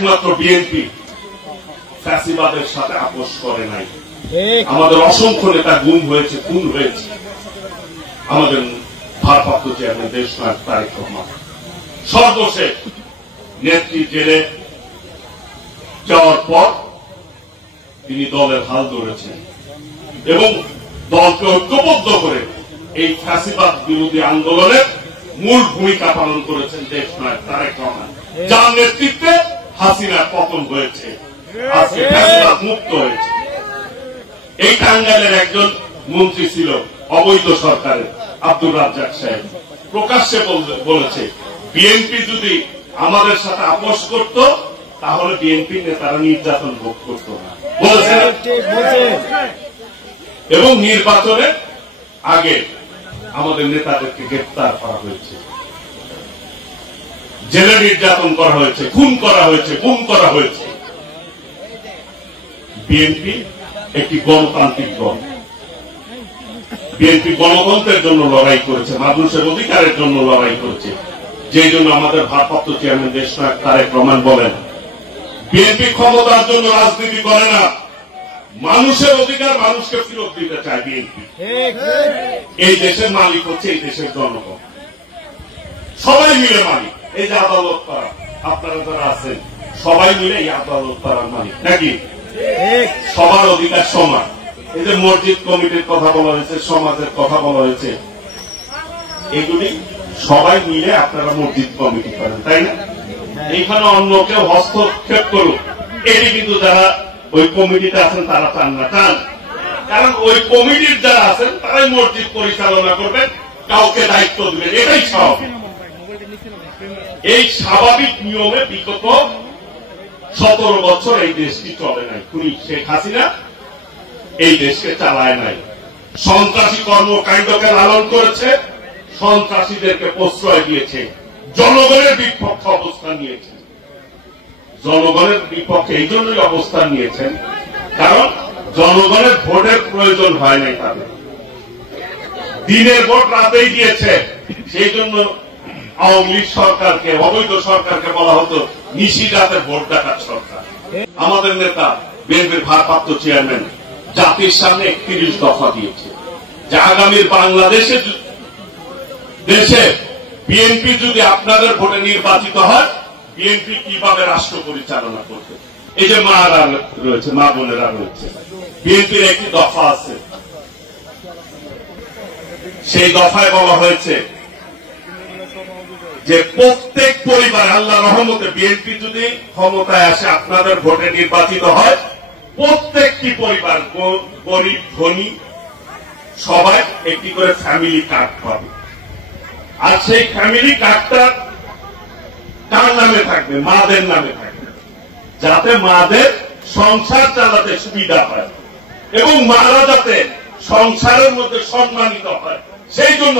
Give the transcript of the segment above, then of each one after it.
একমাত্র বিএনপি ফ্যাসিবাদের সাথে আপোষ করে নাই। আমাদের অসংখ্য নেতা গুম হয়েছে, খুন হয়েছে। আমাদের ভারপ্রাপ্ত চেয়ারম্যান দেশনায়ক তারেক রহমান সর্বশেষ নেত্রী জেলে যাওয়ার পর তিনি দলের হাল ধরেছেন এবং দলকে ঐক্যবদ্ধ করে এই ফ্যাসিবাদ বিরোধী আন্দোলনের মূল ভূমিকা পালন করেছেন দেশনায়ক তারেক রহমান, যার নেতৃত্বে হাসিনার পতন হয়েছে, আজকে ফ্যাসিবাদ মুক্ত হয়েছে। এই টাঙ্গাইলের একজন মন্ত্রী ছিল অবৈধ সরকারের, আব্দুর রাজ্জাক সাহেব, প্রকাশ্যে বলেছে বিএনপি যদি আমাদের সাথে আপোষ করত তাহলে বিএনপি নেতারা নির্যাতন ভোগ করত না বলেছেন। এবং নির্বাচনের আগে আমাদের নেতাদেরকে গ্রেপ্তার করা হয়েছে, জেলে নির্যাতন করা হয়েছে, খুন করা হয়েছে, গুম করা হয়েছে। বিএনপি একটি গণতান্ত্রিক দল, বিএনপি গণতন্ত্রের জন্য লড়াই করেছে, মানুষের অধিকারের জন্য লড়াই করেছে। যেই জন্য আমাদের ভারপ্রাপ্ত চেয়ারম্যান দেশনায়ক তারেক রহমান বলেন বিএনপি ক্ষমতার জন্য রাজনীতি করে না, মানুষের অধিকার মানুষকে ফেরত দিতে চায় বিএনপি। এই দেশের মালিক হচ্ছে এই দেশের জনগণ, সবাই মিলে মালিক। এই যে আদালত পাড়া, আপনারা যারা আছেন সবাই মিলে এই আদালত পাড়ার মালিক নাকি? সবার অধিকার সমান। এই যে মসজিদ কমিটির কথা বলা হয়েছে, সমাজের কথা বলা হয়েছে, এগুলি সবাই মিলে আপনারা মসজিদ কমিটি করেন, তাই না? এইখানে অন্য কেউ হস্তক্ষেপ করুক এটি কিন্তু যারা ওই কমিটিতে আছেন তারা চান না, চান কারণ ওই কমিটির যারা আছেন তারাই মসজিদ পরিচালনা করবেন, কাউকে দায়িত্ব দেবেন, এটাই স্বাভাবিক। এই স্বাভাবিক নিয়মে বিগত 17 বছর এই দেশটি চলে নাই। খুনি শেখ হাসিনা এই দেশকে চালায় নাই, সন্ত্রাসী কর্মকাণ্ডকে লালন করেছে, সন্ত্রাসীদেরকে প্রশ্রয় দিয়েছে, জনগণের বিপক্ষে অবস্থান নিয়েছে। জনগণের বিপক্ষে এই জন্যই অবস্থান নিয়েছেন কারণ জনগণের ভোটের প্রয়োজন হয় নাই, তাদের দিনের ভোট রাতেই দিয়েছে। সেই জন্য আওয়ামী লীগ সরকারকে, অবৈধ সরকারকে বলা হতো নিশি রাতে ভোট ডাকাত সরকার। আমাদের নেতা বিএনপির ভারপ্রাপ্ত চেয়ারম্যান জাতির সামনে 31 দফা দিয়েছে যে আগামীর বাংলাদেশে দেশে বিএনপি যদি আপনাদের ভোটে নির্বাচিত হয় বিএনপি কিভাবে রাষ্ট্র পরিচালনা করবে। এই যে মারা রয়েছে, মা বোনেরা রয়েছে, বিএনপির একটি দফা আছে, সেই দফায় বলা হয়েছে যে প্রত্যেক পরিবার আল্লাহ রহমতে বিএনপি যদি ক্ষমতায় আসে আপনাদের ভোটে নির্বাচিত হয় প্রত্যেকটি পরিবার গরিব ধনী সবাই একটি করে ফ্যামিলি কার্ড পাবে। আর সেই ফ্যামিলি কার্ডটা কার নামে থাকবে? মাদের নামে থাকবে, যাতে মাদের সংসার চালাতে সুবিধা হয় এবং মারা যাতে সংসারের মধ্যে সম্মানিত হয়। সেই জন্য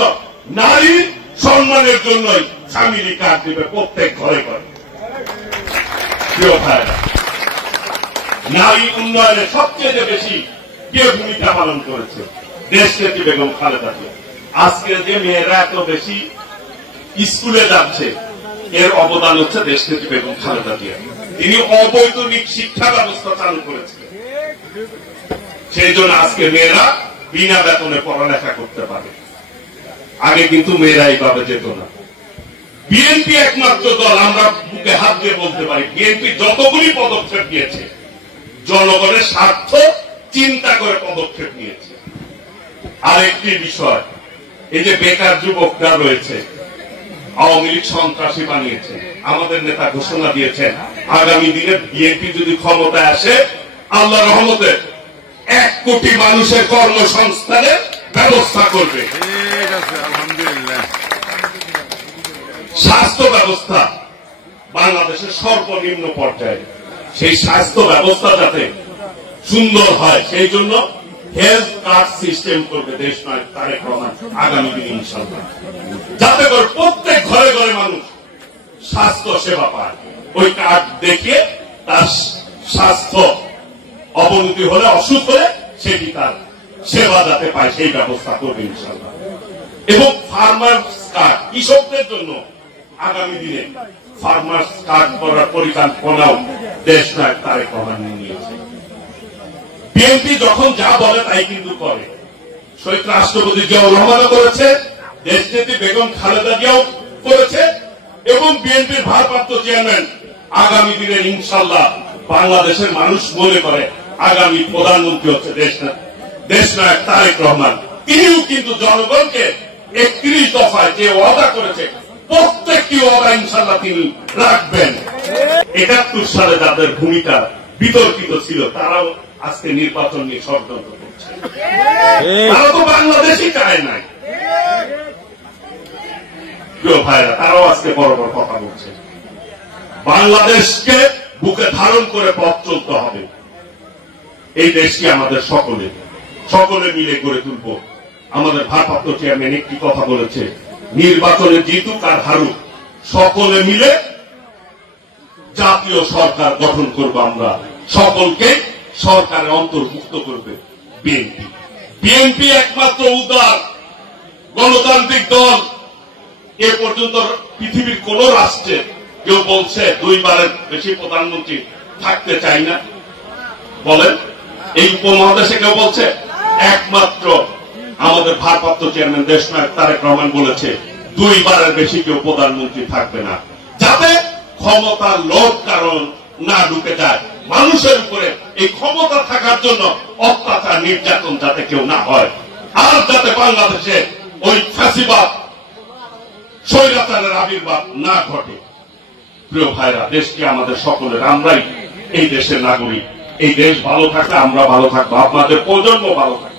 নারীর সম্মানের জন্যই ফ্যামিলি কার্ড দিবে প্রত্যেক ঘরে ঘরে। প্রিয় ভাইরা, নারী উন্নয়নে সবচেয়ে বেশি কে ভূমিকা পালন করেছে? দেশনেত্রী বেগম খালেদা জিয়া। আজকে যে মেয়েরা এত বেশি স্কুলে যাচ্ছে এর অবদান হচ্ছে দেশনেত্রী বেগম খালেদা জিয়া। তিনি অবৈতনিক শিক্ষা ব্যবস্থা চালু করেছিলেন, সেই জন্য আজকে মেয়েরা বিনা বেতনে পড়ালেখা করতে পারে। আগে কিন্তু মেয়েরা এইভাবে যেত না। বিএনপি একমাত্র দল, আমরা বুকে হাত দিয়ে বলতে পারি, বিএনপি যতগুলি পদক্ষেপ নিয়েছে জনগণের স্বার্থ চিন্তা করে পদক্ষেপ নিয়েছে। আরেকটি বিষয়, এই যে বেকার যুবকরা রয়েছে আওয়ামী লীগ সন্ত্রাসী বানিয়েছে, আমাদের নেতা ঘোষণা দিয়েছেন আগামী দিনে বিএনপি যদি ক্ষমতায় আসে আল্লাহ রহমতে 1 কোটি মানুষের কর্মসংস্থানের ব্যবস্থা করবে। স্বাস্থ্য ব্যবস্থা বাংলাদেশের সর্বনিম্ন পর্যায়ে, সেই স্বাস্থ্য ব্যবস্থা যাতে সুন্দর হয় সেই জন্য হেলথ কার্ড সিস্টেম করবে দেশনায়ক তারেক রহমান আগামী দিনে ইনশাআল্লাহ, যাতে করে প্রত্যেক ঘরে ঘরে মানুষ স্বাস্থ্য সেবা পায়। ওই কার্ড দেখিয়ে তার স্বাস্থ্য অবনতি হলে, অসুখ হলে সেটি তার সেবা যাতে পায় সেই ব্যবস্থা করবে ইনশাআল্লাহ। এবং ফার্মার্স কার্ড, কৃষকদের জন্য আগামী দিনে ফার্মার্স কার্ড করার পরিকল্পনাও দেশ নায়ক তারেক রহমান নিয়েছে। বিএনপি যখন যা বলে তাই কিন্তু করে। শহীদ রাষ্ট্রপতি জিয়াউর রহমানও করেছে, দেশনেত্রী বেগম খালেদা জিয়াও করেছে, এবং বিএনপির ভারপ্রাপ্ত চেয়ারম্যান আগামী দিনে ইনশাল্লাহ বাংলাদেশের মানুষ মনে করে আগামী প্রধানমন্ত্রী হচ্ছে দেশ নায়ক তারেক রহমান। তিনিও কিন্তু জনগণকে 31 দফায় যে ওয়াদা করেছে প্রত্যেকটি ওয়াদা ইনশাল্লাহ তিনি রাখবেন। 71 সালে যাদের ভূমিকা বিতর্কিত ছিল তারাও আজকে নির্বাচন নিয়ে ষড়যন্ত্র করছে। তারা তো বাংলাদেশই চায় নাই। প্রিয় ভাইরা, তারাও আজকে বড় বড় কথা বলছে। বাংলাদেশকে বুকে ধারণ করে পথ চলতে হবে। এই দেশটি আমাদের সকলে মিলে গড়ে তুলব। আমাদের ভারপ্রাপ্ত চেয়ারম্যান একটি কথা বলেছে, নির্বাচনে জিতুক আর হারুক সকলে মিলে জাতীয় সরকার গঠন করব। আমরা সকলকে সরকারে অন্তর্ভুক্ত করবে বিএনপি। বিএনপি একমাত্র উদার গণতান্ত্রিক দল। এ পর্যন্ত পৃথিবীর কোন রাষ্ট্রে কেউ বলছে 2 বারের বেশি প্রধানমন্ত্রী থাকতে চাই না? বলেন, এই উপমহাদেশে কেউ বলছে? একমাত্র আমাদের ভারপ্রাপ্ত চেয়ারম্যান দেশ নায়ক তারেক রহমান বলেছে 2 বারের বেশি কেউ প্রধানমন্ত্রী থাকবে না, যাতে ক্ষমতার লোভ কারণ না ঢুকে যায় মানুষের উপরে। এই ক্ষমতা থাকার জন্য অত্যাচার নির্যাতন যাতে কেউ না হয়, আর যাতে বাংলাদেশে ওই ফ্যাসিবাদ স্বৈরাচারের আবির্ভাব না ঘটে। প্রিয় ভাইরা, দেশকে আমাদের সকলের, আমরাই এই দেশের নাগরিক। এই দেশ ভালো থাকলে আমরা ভালো থাকবো, আপনাদের প্রজন্ম ভালো থাকবে।